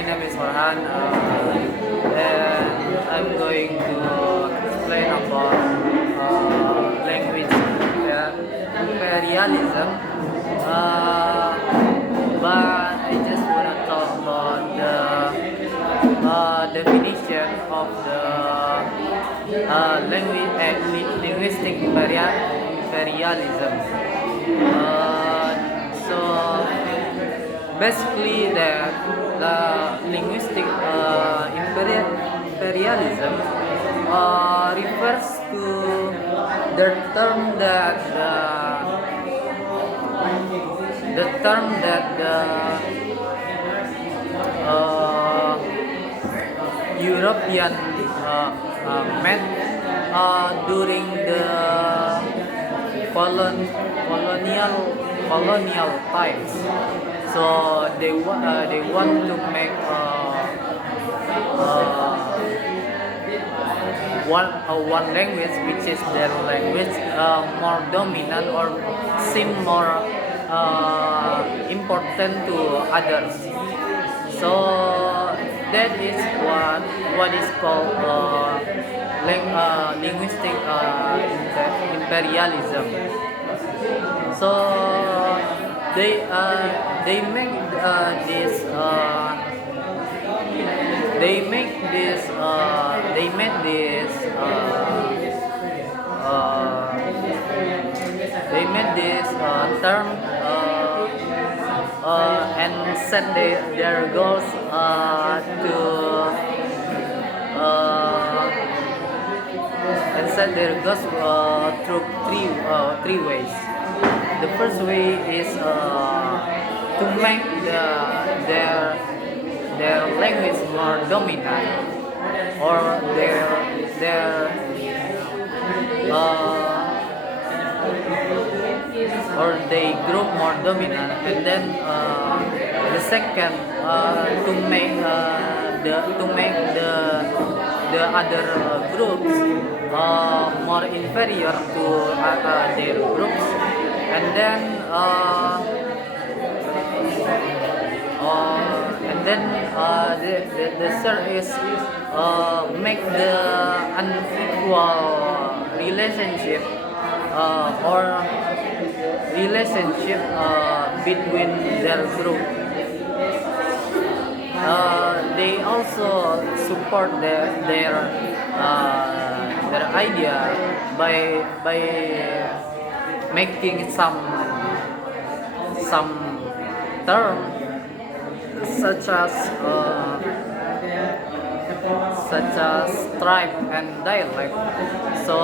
my name is Farhan, and I'm going to explain about language imperialism. Uh, but I just wanna talk about the definition of the linguistic imperialism. So basically, the linguistic imperialism refers to the term that the European met during the colonial times. So they want to make one language, which is their language, more dominant or seem more important to others. So that is what is called linguistic imperialism. So they make this they make this they made this they made this term and set their goals through three ways. The first way is to make their language more dominant, or uh, they group more dominant, and then the second, to make the other groups more inferior to their groups, and then the third is make the unequal relationship between their group. They also support their idea by making some term such as tribe and dialect. So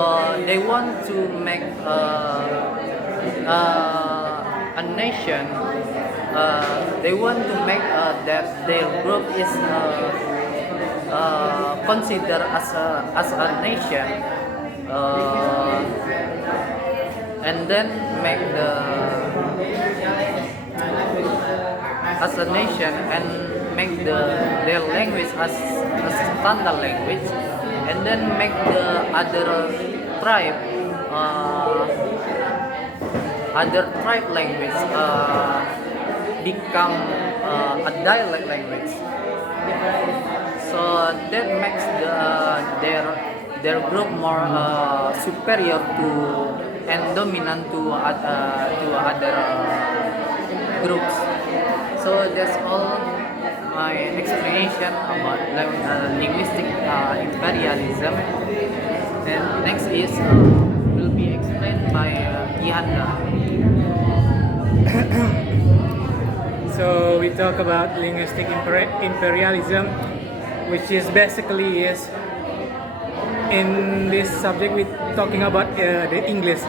they want to make a nation. They want to make that their group is considered as a nation, and then make as a nation and make their language as a standard language, and then make the other tribe language become a dialect language. So that makes their group more superior to and dominant to other groups. So that's all my explanation about linguistic imperialism. And next is will be explained by Ihanda. So we talk about linguistic imperialism, which is basically in this subject we're talking about the English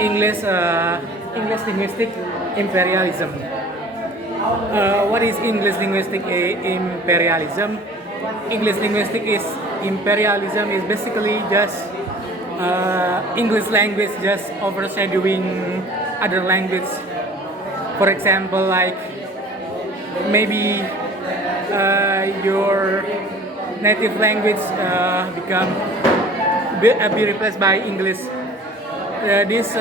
linguistic imperialism. What is English linguistic imperialism? English linguistic imperialism is basically just English language just overshadowing other language. For example, like maybe your native language be replaced by English. This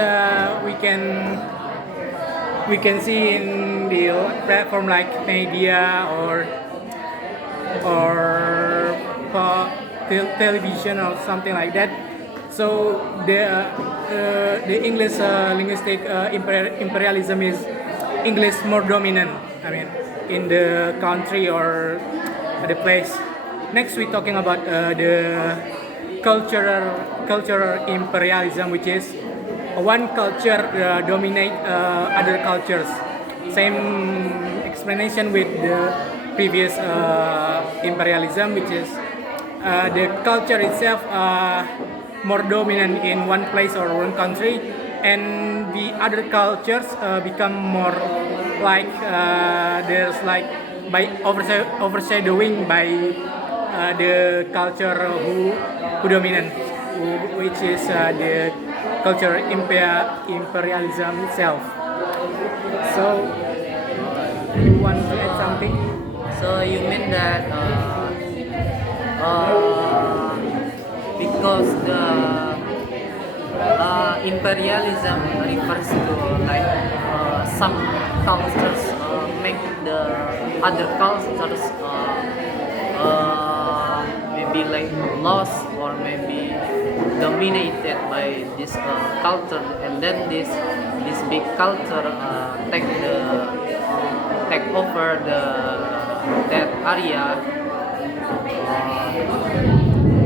we can see in the platform like media or or television or something like that. So the English linguistic imperialism is English more dominant. I mean, in the country or the place. Next, we're talking about the cultural imperialism, which is one culture dominate other cultures. Same explanation with the previous imperialism, which is the culture itself more dominant in one place or one country, and the other cultures become more like there's like by overshadowing by the culture who dominant, which is the culture imperialism itself. So, you want to add something? So you mean that because the imperialism refers to like some cultures make the other cultures maybe like lost or maybe dominated by this culture, and then this big culture take over that area,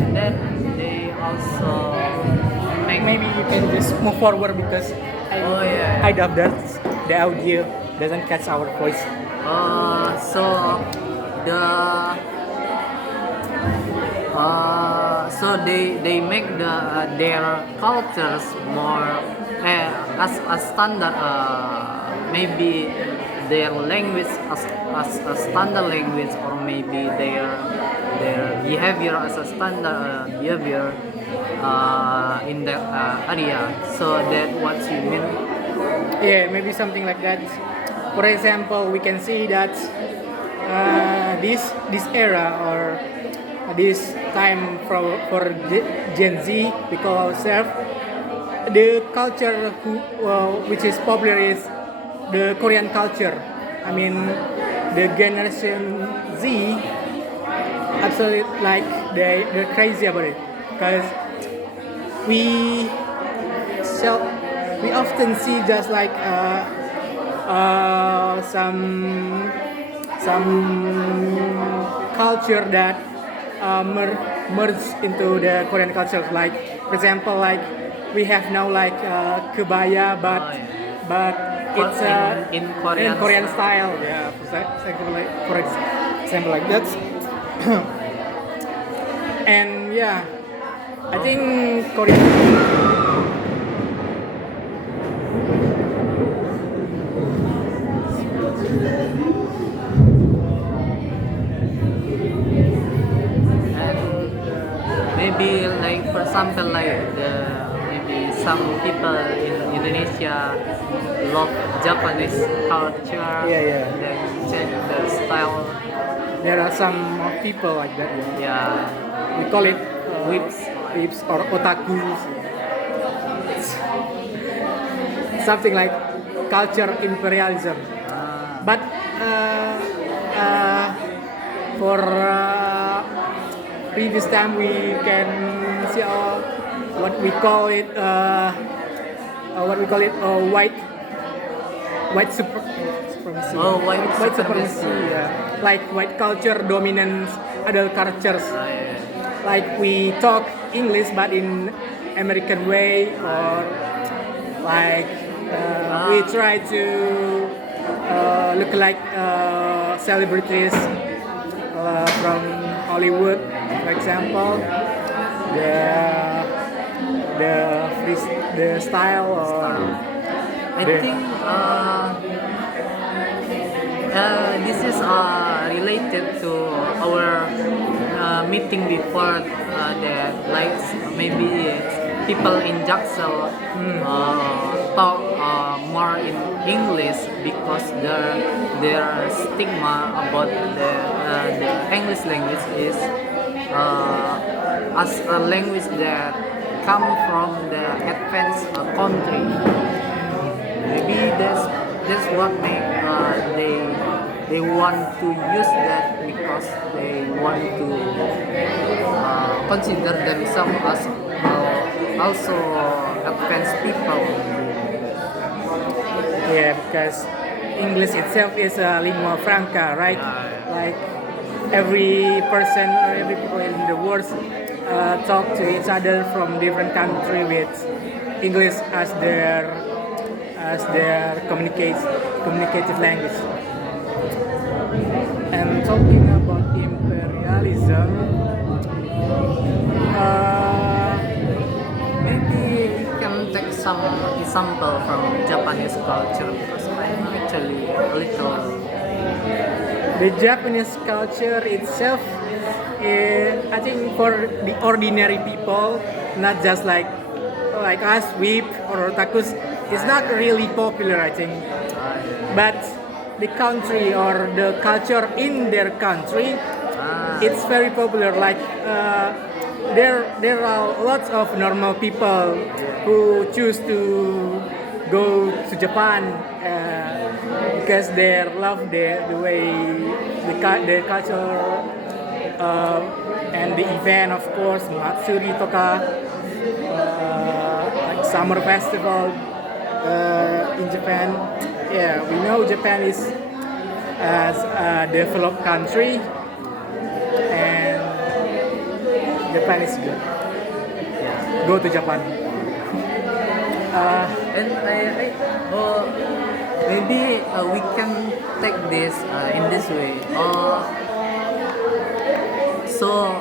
and then they also make. Maybe you can just move forward because Oh yeah. I doubt that the audio doesn't catch our voice. So the they make their cultures more as standard, maybe their language as a standard language, or maybe their behavior as a standard behavior in that area. So that what you mean? Yeah, maybe something like that. For example, we can see that this era or this time for Gen Z, we call ourselves, the culture which is popular is the Korean culture. I mean, the generation Z absolutely like they're crazy about it because we we often see just like some culture that merge into the Korean culture. Like for example, like we have now like kebaya, but Oh, yeah. but it's in Korean Korean style. Yeah, for example like that. And yeah, I think Korean. And maybe like for example like maybe some people in Indonesia love Japanese culture, Yeah. then change the style. There are some people like that. Yeah. Yeah, We call it whips. or otaku. Something like culture imperialism. But for previous time we can see what we call it supremacy. Oh, white supremacy. supremacy. Yeah. Like white culture dominance other cultures. Yeah. Like we talk English but in American way, or like we try to look like celebrities from Hollywood, for example. The style or I think this is related to our meeting before that, like maybe people in Jaksel talk more in English because their stigma about the English language is as a language that come from the advanced country. Maybe that's what make they want to use that because they want to consider themselves as also advanced people. Yeah, because English itself is a lingua franca, right? Yeah. Like every person or every people in the world talk to each other from different country with English as their communicative language. And talking about imperialism, uh, Maybe we can take some example from Japanese culture because I'm actually a little. the Japanese culture itself, I think for the ordinary people, not just like us, weep or otakus, it's not really popular. I think, but the country or the culture in their country, it's very popular. Like there are lots of normal people who choose to go to Japan because they love the way the culture and the event, of course, Matsuri Toka, like summer festival in Japan. Yeah, we know Japan is as a developed country, and Japan is good. Go to Japan. And maybe we can take this in this way. So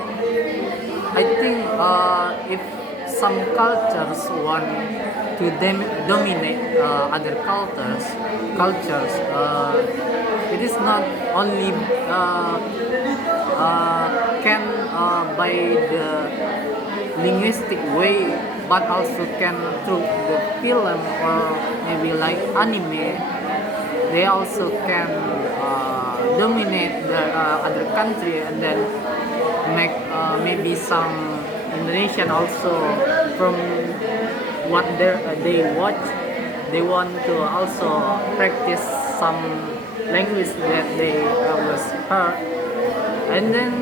I think if some cultures want to dominate other cultures, it is not only can by the linguistic way, but also can through the film or maybe like anime. They also can dominate the other country and then make maybe some Indonesian also from what they watch. They want to also practice some language that they was heard, and then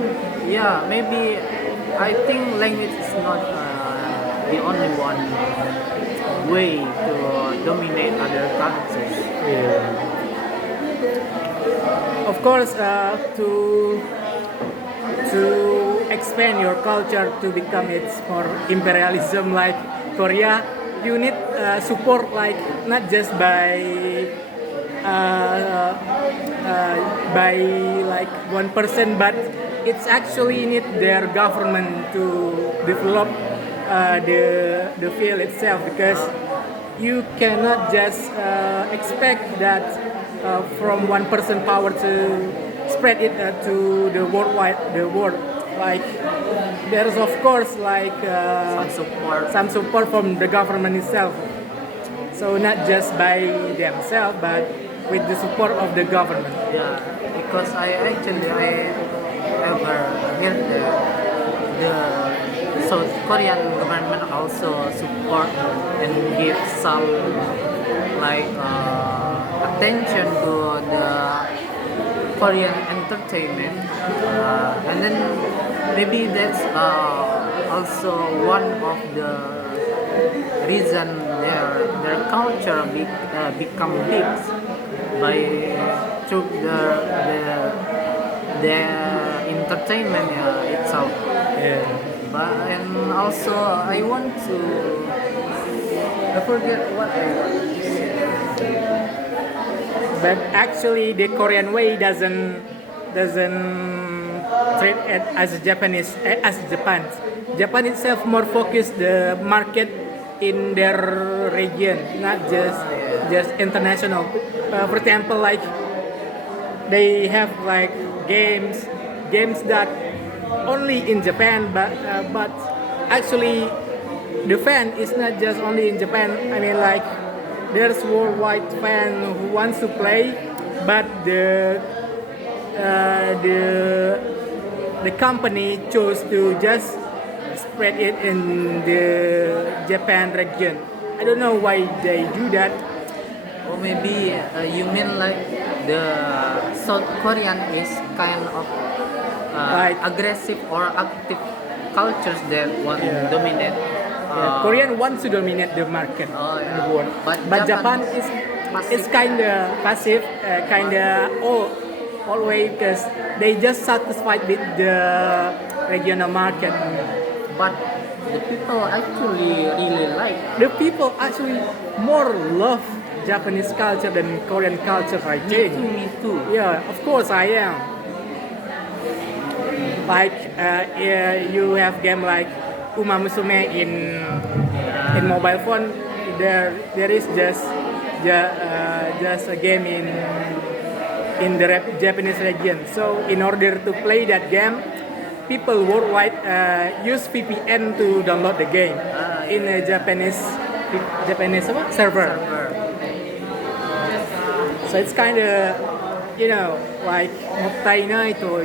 yeah, maybe I think language is not the only one way to dominate other countries. Of course, to expand your culture to become its more imperialism like Korea, you need support like not just by like one person, but it's actually need their government to develop the field itself because you cannot just expect that from one person power to spread it to the world. Like there's of course like some support from the government itself. So not just by themselves, but with the support of the government. Yeah, because I ever heard that the South Korean government also support and give some like attention to the Korean entertainment, and then maybe that's also one of the reason their culture become big by through the entertainment itself. Yeah. But and also I want to I forget what I want to say. But actually, the Korean way doesn't treat it as Japanese as Japan. Japan itself more focused the market in their region, not just international. For example, like they have like games that only in Japan, but actually the fan is not just only in Japan. I mean, like there's worldwide fan who wants to play, but the company chose to just spread it in the Japan region. I don't know why they do that. Or maybe you mean like the South Korean is kind of Like- aggressive or active cultures that want to Yeah. dominate. Yeah, Korean wants to dominate the market Oh, and yeah. the world, But but Japan Japan is passive. kind of passive, kind of always because they just satisfied with the regional market. But the people actually really like. The people actually more love Japanese culture than Korean culture, I think. Me too. Yeah, of course I am. Like yeah, you have game like Uma Musume in mobile phone. There is just a game in the Japanese region. So in order to play that game, people worldwide use VPN to download the game in a Japanese apa? Server. So it's kind of, like mottainai to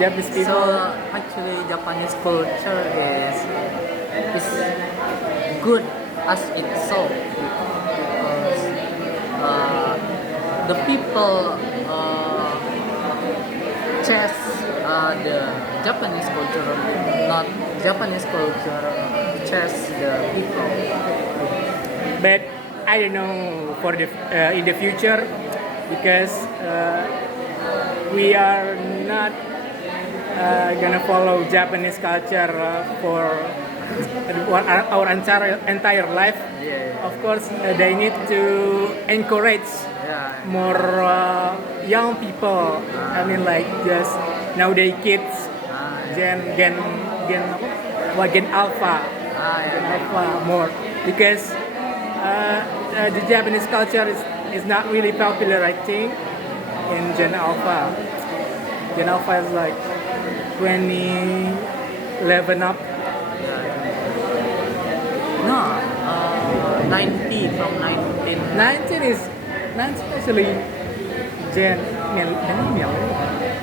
Japanese people. So actually, Japanese culture is good as itself because the people chase the Japanese culture, not Japanese culture chase the people. But I don't know for the in the future because we are not gonna follow Japanese culture for our entire life. Yeah. Of course, they need to encourage Yeah. more young people. I mean, like just nowadays kids, gen apa? Wah, gen alpha. Gen Yeah. alpha more because the Japanese culture is not really popular, I think, in Gen Alpha. Gen Alpha is like 2011 up. No, 90 from 19. 19 is 19 actually Gen millennial.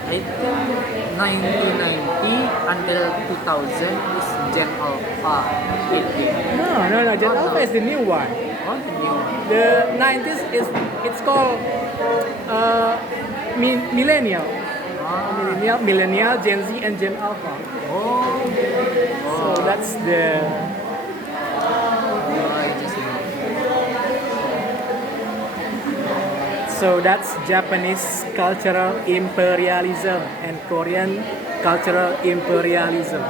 I think 1990 until 2000 is Gen Alpha 18. No. Gen Oh, Alpha no. is the new one. Oh, the new one. The 90s it's called millennial. Millennial, Gen Z, and Gen Alpha. Oh, So that's the I just know. So that's Japanese cultural imperialism and Korean cultural imperialism.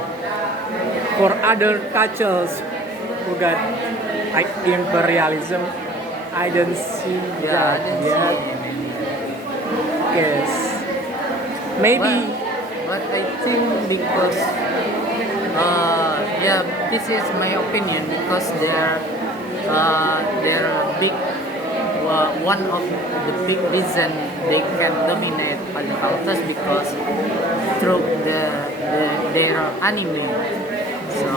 For other cultures who got like imperialism, I don't see Yeah, I that didn't yet. see any. Yes, maybe. But I think because yeah, this is my opinion because they're big. One of the big reason they can dominate other cultures because through their anime. So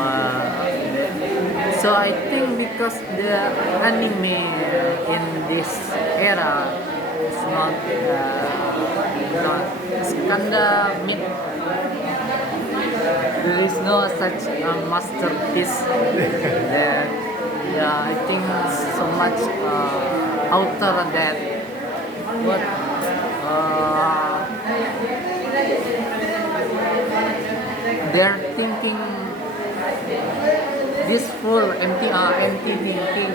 so I think because the anime in this era is not it's kinda mid. There is no such masterpiece that yeah I think so much outer that what they're thinking this full empty thinking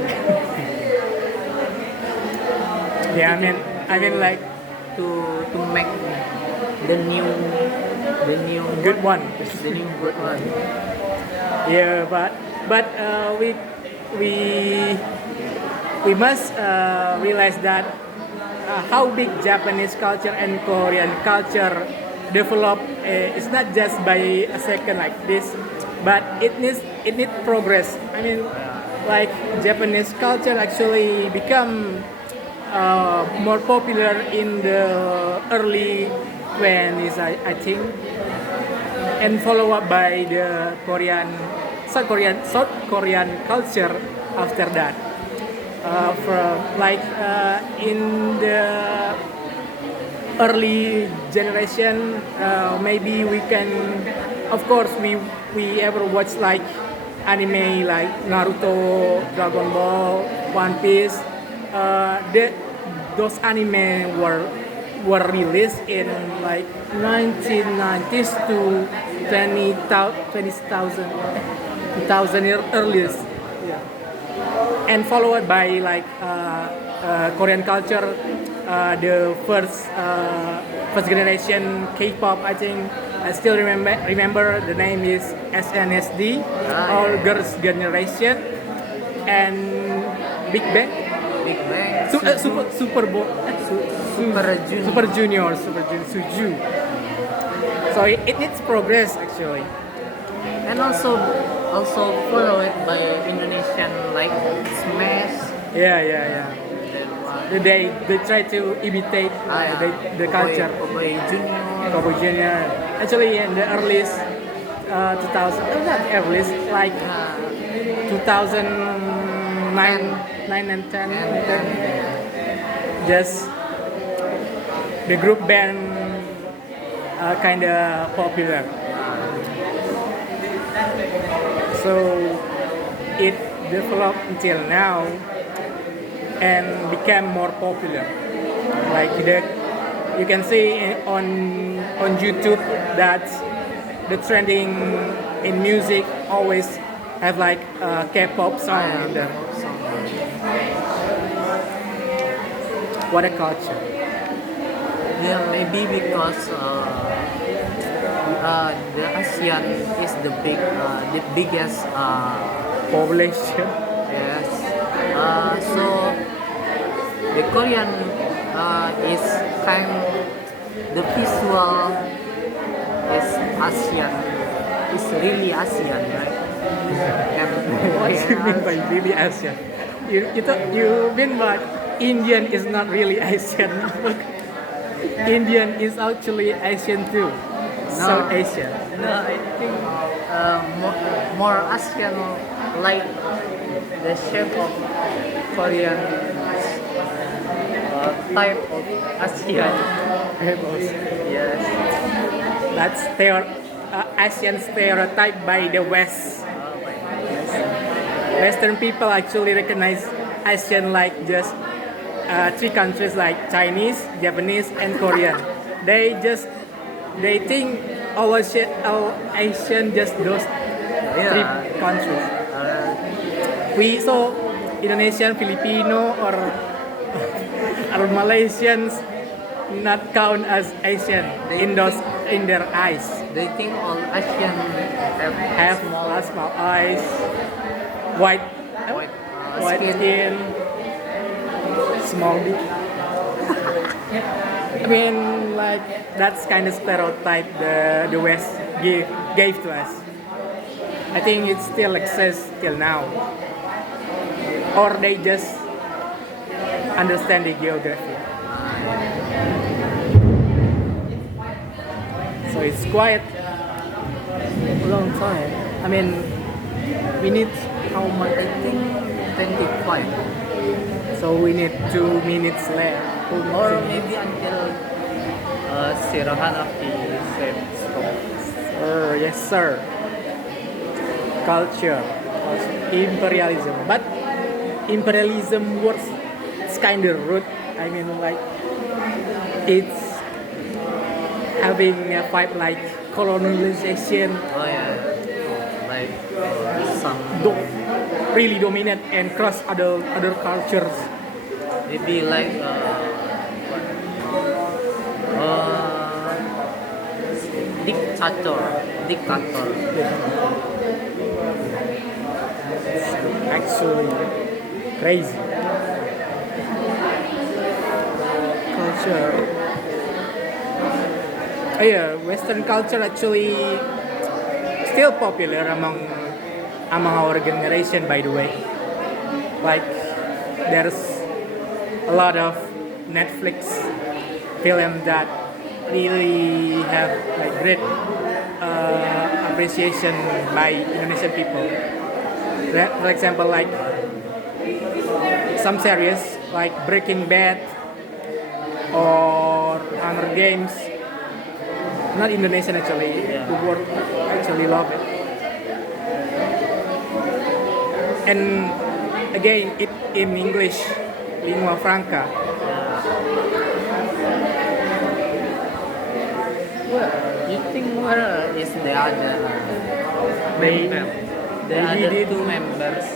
Yeah, I mean like to make the new good one. the new good one. Yeah, but we must realize that how big Japanese culture and Korean culture develop is not just by a second like this, but it needs progress. I mean, like Japanese culture actually become more popular in the early 20s, I think, and follow up by the South Korean culture after that. In the early generation, maybe we can, of course, we ever watch like anime like Naruto, Dragon Ball, One Piece, those anime were released in like 1990s to 20,000 earliest, and followed by like Korean culture, the first generation K-pop. I think I still remember the name is SNSD, All Girls Generation, and Big Bang, Big Bang, Super Bowl, Super Junior. Super Junior, Suju. So it needs progress actually. And also followed by Indonesian like Smash. Yeah. Then one, They try to imitate the culture. Cowboy Junior. Cowboy Junior. Actually, in the earliest 2000, not earliest, like 2009, 9 and 10, just the group band kind of popular. So it developed until now and became more popular. Like you can see on YouTube that the trending in music always have like a K-pop song in there. What a culture! Yeah, maybe because the ASEAN is the biggest Population. yes. So the Korean is kind the visual is ASEAN, is really ASEAN, right? What do you mean by really Asian? You mean by Indian is not really Asian? Indian is actually Asian too. South Asia. No, I think more ASEAN like the shape of Korean type of ASEAN. Yes. That's Asian stereotype by the West. Western people actually recognize Asian like just three countries like Chinese, Japanese, and Korean. They think all Asian just those three countries. We so Indonesian, Filipino, or Malaysians not count as Asian in their eyes. They think all Asian Have small eyes, white skin, small dick. I mean, like that's kind of stereotype the West gave to us. I think it still exists till now, or they just understand the geography. So it's quite a long time. I mean, we need how much? I think 25 So we need 2 minutes left. or maybe until Sir Hanafi said stop. Yes, sir. Culture, imperialism. But imperialism works. It's kind of rude. I mean, like it's having a vibe like colonization, Oh yeah, like some really dominant and crush other cultures. maybe like dictator. Actually, crazy culture. Oh yeah, Western culture actually still popular among our generation. By the way, like there's a lot of Netflix film that really have like great appreciation by Indonesian people. For example, like some series like Breaking Bad or Hunger Games. Not Indonesian actually. The world actually love it. And again, it in English lingua franca. You think where is the other They- member? The maybe other they two do- members?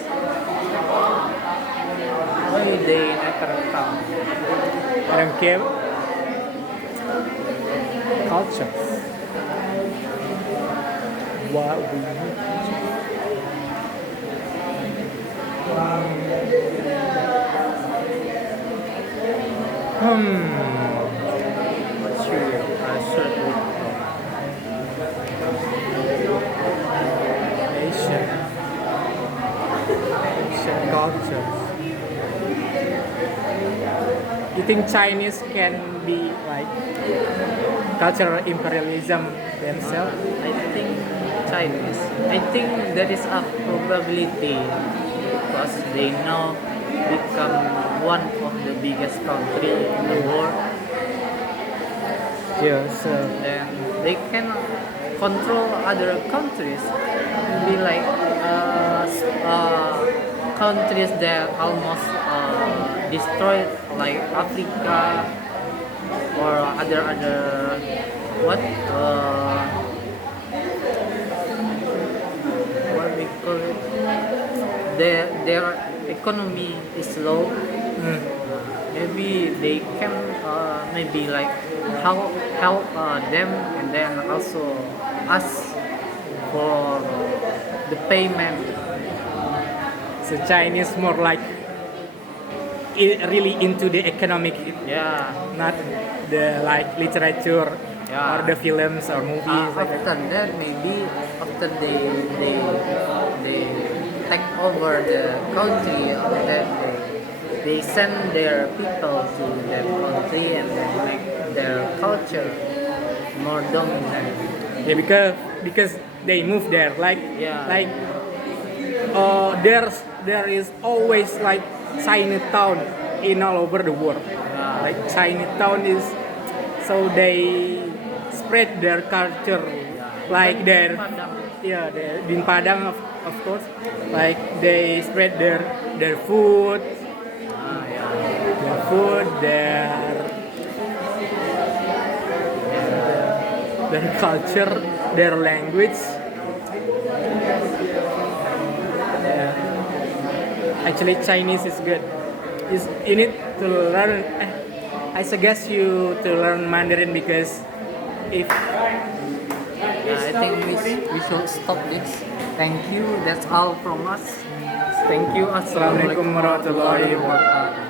Why they never come? I don't care. Culture. What we need. Sure, sure. Asian. Asian cultures. You think Chinese can be like cultural imperialism themselves? I think Chinese. I think there is a probability because they now become one of the biggest country in the world. Yeah, so Then they can control other countries. Be like countries that almost destroyed, like Africa or other what what we call it. Their economy is low. Maybe they can maybe like help them, and then also ask for the payment. so Chinese more like really into the economic, Yeah. not the like literature Yeah. or the films or movies like that. After that, maybe after they take over the country, after that they send their people to that country and then make their culture more dominant. Yeah, because they move there like Yeah. like there is always like Chinatown in all over the world. Yeah. Like Chinatown is so they spread their culture like their Padang. yeah their in Padang of course, like they spread their food, Yeah. their food, their culture, their language. Yeah. Actually, Chinese is good. You need to learn. I suggest you to learn Mandarin because if I think we should stop this. Thank you. That's all from us. Thank you. Assalamualaikum warahmatullahi wabarakatuh.